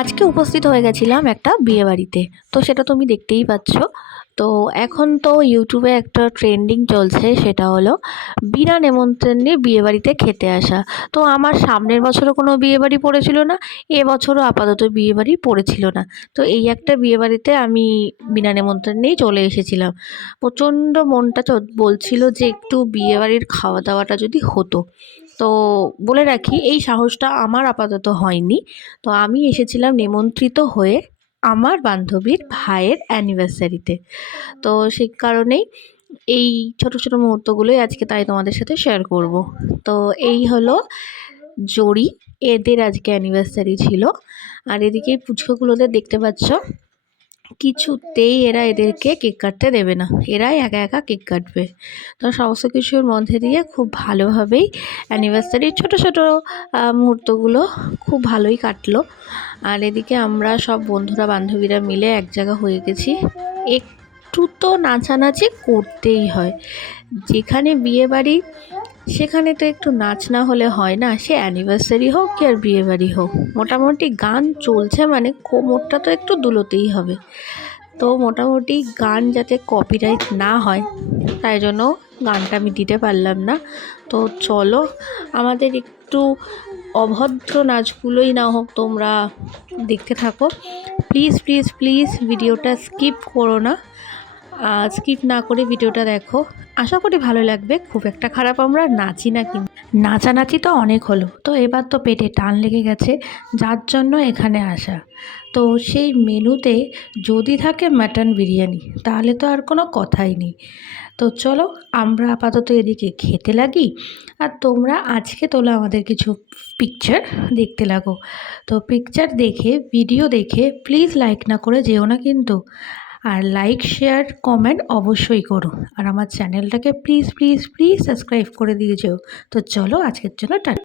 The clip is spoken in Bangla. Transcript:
আজকে উপস্থিত হয়ে গেছিলাম একটা বিয়েবাড়িতে। তো সেটা তুমি দেখতেই পাচ্ছ। তো এখন তো ইউটিউবে একটা ট্রেন্ডিং চলছে, সেটা হলো বিনা নেমন্তন্নে বিয়েবাড়িতে খেতে আসা। তো আমার সামনের বছরও কোনো বিয়েবাড়ি পড়েছিল না এবছরও আপাতত বিয়েবাড়ি পড়েছিল না। তো এই একটা বিয়েবাড়িতে আমি বিনা নেমন্তন্নেই চলে এসেছিলাম। প্রচণ্ড মনটা বলছিল যে একটু বিয়েবাড়ির খাওয়া দাওয়াটা যদি হতো। তো বলে রাখি, এই সাহসটা আমার আপাতত হয়নি। তো আমি এসেছিলাম নিমন্ত্রিত হয়ে আমার বান্ধবীর ভাইয়ের অ্যানিভার্সারিতে তো সেই কারণেই এই ছোট ছোট মুহূর্তগুলোই আজকে তাই তোমাদের সাথে শেয়ার করব। তো এই হলো জড়ি এদের আজকে অ্যানিভার্সারি ছিল। আর এদিকে পুচকোগুলোদের দেখতে পাচ্ছ কিছুতেই এরা এদেরকে কেক কাটতে দেবে না। এরাই একা একা কেক কাটবে। তো সমস্ত কিছুর মধ্যে দিয়ে খুব ভালোভাবেই অ্যানিভার্সারির ছোট ছোট মুহূর্তগুলো খুব ভালোই কাটলো। আর এদিকে আমরা সব বন্ধুরা, বান্ধবীরা মিলে এক জায়গা হয়ে গেছি। একটু তো নাচানাচি করতেই হয়। যেখানে বিয়ে বাড়ি সেখানে তো একটু নাচ না হলে হয় না, সে অ্যানিভার্সারি হোক কি আর বিয়ে বাড়ি হোক। মোটামুটি গান চলছে মানে কোমরটা তো একটু দুলোতেই হবে। তো মোটামুটি গান যাতে কপিরাইট না হয়, তাই জন্য গানটা আমি দিতে পারলাম না। তো চলো, আমাদের একটু অভদ্র নাচগুলোই না হোক তোমরা দেখতে থাকো। প্লিজ প্লিজ প্লিজ ভিডিওটা স্কিপ করো না। স্কিপ না করে ভিডিওটা দেখো। আশা করি ভালো লাগবে। খুব একটা খারাপ আমরা নাচি না কিন্তু। নাচানাচি তো অনেক হলো। তো এবার তো পেটে টান লেগে গেছে, যার জন্য এখানে আসা। তো সেই মেনুতে যদি থাকে মাটন বিরিয়ানি, তাহলে তো আর কোনো কথাই নেই। তো চলো, আমরা আপাতত এদিকে খেতে লাগি। আর তোমরা আজকে তোলা আমাদের কিছু পিকচার দেখতে লাগো। তো পিকচার দেখে ভিডিও দেখে প্লিজ লাইক না করে যেও না কিন্তু। আর লাইক শেয়ার কমেন্ট অবশ্যই করো। আর আমার চ্যানেলটাকে প্লিজ প্লিজ প্লিজ সাবস্ক্রাইব করে দিয়ে যেও। তো চলো আজকের জন্য টাটা।